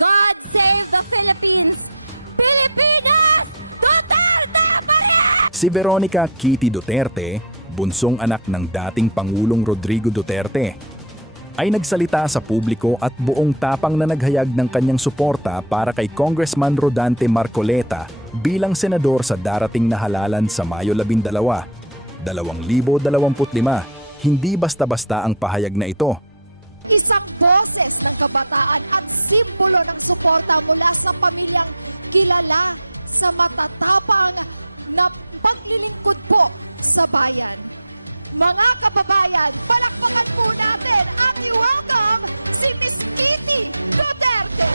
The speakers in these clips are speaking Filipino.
God save the Philippines! Pilipinas! Duterte pa rin! Si Veronica Kitty Duterte, bunsong anak ng dating Pangulong Rodrigo Duterte, ay nagsalita sa publiko at buong tapang na naghayag ng kanyang suporta para kay Congressman Rodante Marcoleta bilang senador sa darating na halalan sa Mayo 12, 2025. Hindi basta-basta ang pahayag na ito. Isang boses ng kabataan at simbolo ng suporta mula sa pamilyang kilala sa matatapang na paglilingkod po sa bayan. Mga kababayan, palakpakan po natin at i-welcome si Miss Kitty Duterte!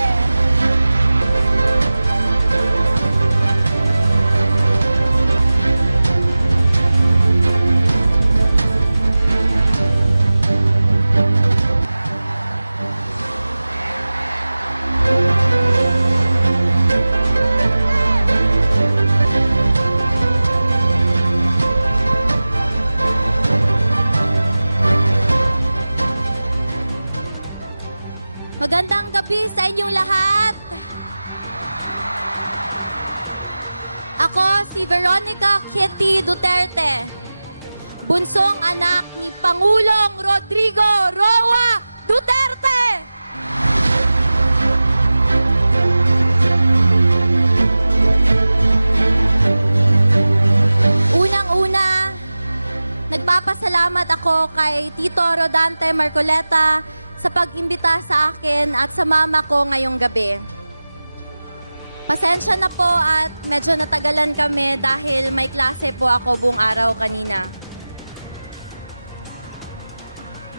Magandang gabi sa inyong lahat. Ako si Veronica Kitty Duterte, bunsong anak ni Pangulong Rodrigo Roa Duterte. Unang-una, nagpapasalamat ako kay Tito Rodante Marcoleta sa pag-imbita sa akin at sa mama ko ngayong gabi. Pasensya na po at medyo natagalan kami dahil may klase po ako buong araw kanina.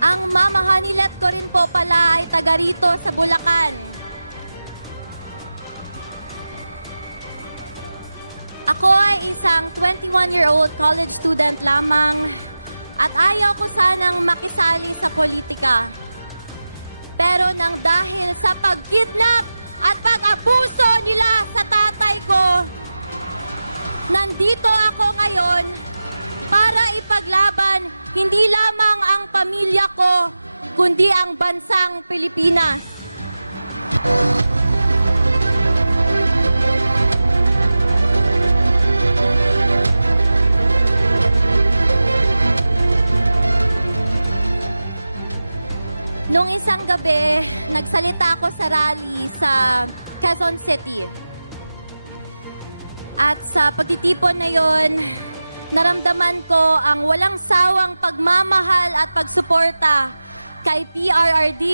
Ang mamahanilat ko rin po pala ay taga rito sa Bulacan. Ako ay isang 21-year-old college student lamang at ayaw ko sanang makisali sa politika. Pero nang dahil sa pagkidnap at pag-abuso nila sa tatay ko, nandito ako ngayon para ipaglaban hindi lamang ang pamilya ko, kundi ang bansang Pilipinas. Noong isang gabi, nagsalita ako sa rally sa Quezon City. At sa pagtitipon na yon, naramdaman ko ang walang sawang pagmamahal at pagsuporta kay PRRD,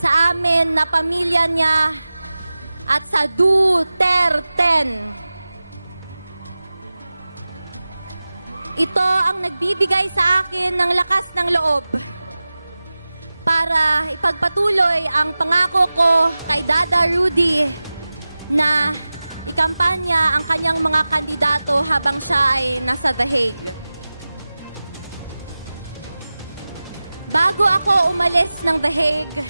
sa amin na pamilya niya, at sa Duterte. Ito ang nagbibigay sa akin ng lakas ng loob para ipagpatuloy ang pangako ko kay Dada Rudy na ikampanya ang kanyang mga kandidato habang siya ay nasa The Hague. Bago ako umalis ng The Hague,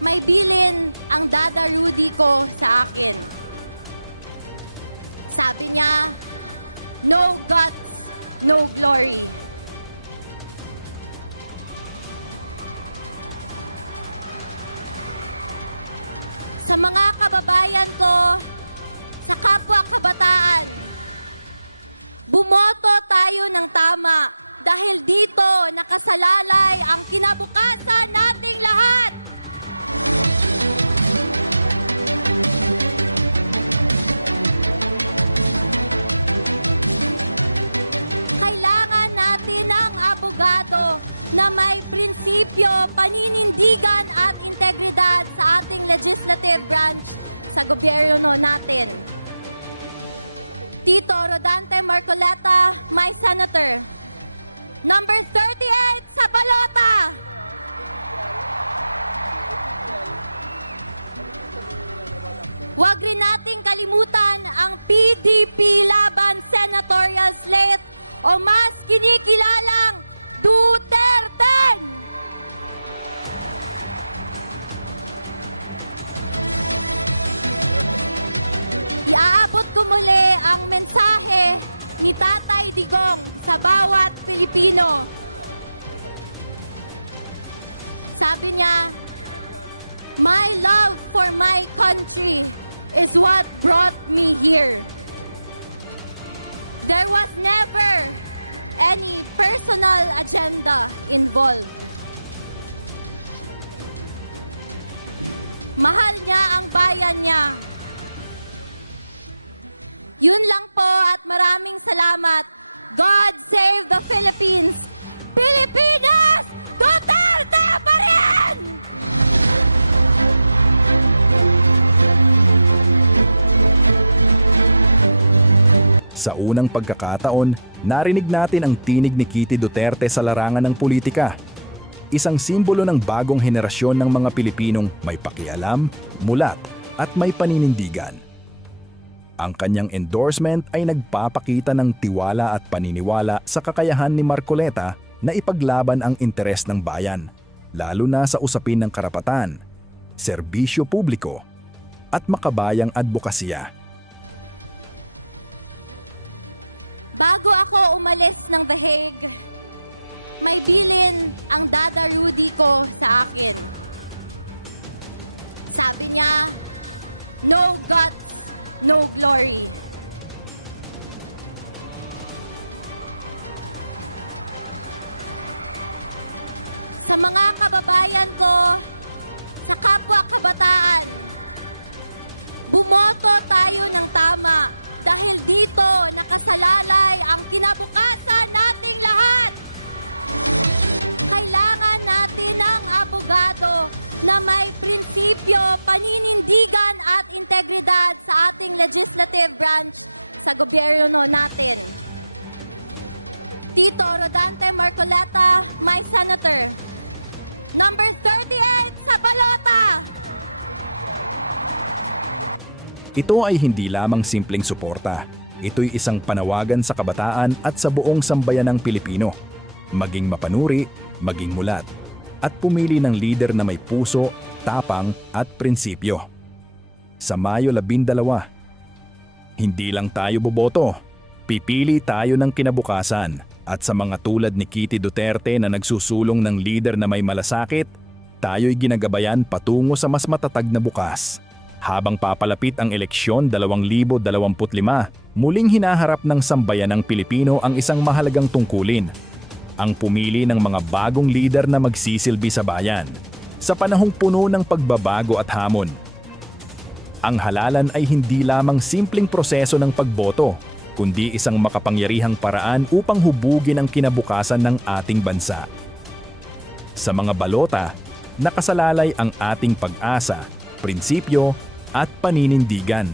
may bilin ang Dada Rudy ko sa akin. Sabi niya, "No guts, no glory." Sa mga kababayan ko, sa kapwa kabataan, bumoto tayo ng tama dahil dito nakasalalay ang kinabukasan nating lahat. Kailangan natin ng abogado na may prinsipyo, paninindigan at integridad sa ating legislative branch sa gobyerno natin. Tito Rodante Marcoleta, my senator. Number 38 sa balota. Huwag rin nating kalimutan ang PDP laban senatorial slate o mas kinikilalang Duterte! Iaabot ko muli ang mensahe ni Tatay Digong sa bawat Pilipino. Sabi niya, My love for my country is what brought me here. There was never any personal agenda involved. Mahal niya ang bayan niya. Yun lang po at maraming salamat. God save the Philippines! Pilipinas! Duterte pa rin! Sa unang pagkakataon, narinig natin ang tinig ni Kitty Duterte sa larangan ng politika. Isang simbolo ng bagong henerasyon ng mga Pilipinong may pakialam, mulat at may paninindigan. Ang kanyang endorsement ay nagpapakita ng tiwala at paniniwala sa kakayahan ni Marcoleta na ipaglaban ang interes ng bayan, lalo na sa usapin ng karapatan, serbisyo publiko at makabayang advokasya. Bago ako umalis ng The Hague, may bilin ang Dada Rudy ko sa akin. Sabi niya, no guts, no glory. Sa mga kababayan ko, sa kapwa kabataan, bumoto tayo ng tama dahil dito nakasalalay ang kinabukasan nating lahat. Kailangan natin ng abogado na may prinsipyo, paninindigan at integridad sa ating legislative branch sa gobyerno natin. Tito Rodante Marcoleta, my senator. Number 38 sa balota! Ito ay hindi lamang simpleng suporta. Ito'y isang panawagan sa kabataan at sa buong sambayanang Pilipino. Maging mapanuri, maging mulat, at pumili ng lider na may puso, tapang at prinsipyo. Sa Mayo 12, hindi lang tayo boboto, pipili tayo ng kinabukasan. At sa mga tulad ni Kitty Duterte na nagsusulong ng lider na may malasakit, tayo'y ginagabayan patungo sa mas matatag na bukas. Habang papalapit ang eleksyon 2025, muling hinaharap ng sambayanang Pilipino ang isang mahalagang tungkulin. Ang pumili ng mga bagong lider na magsisilbi sa bayan sa panahong puno ng pagbabago at hamon. Ang halalan ay hindi lamang simpleng proseso ng pagboto, kundi isang makapangyarihang paraan upang hubugin ang kinabukasan ng ating bansa. Sa mga balota, nakasalalay ang ating pag-asa, prinsipyo at paninindigan.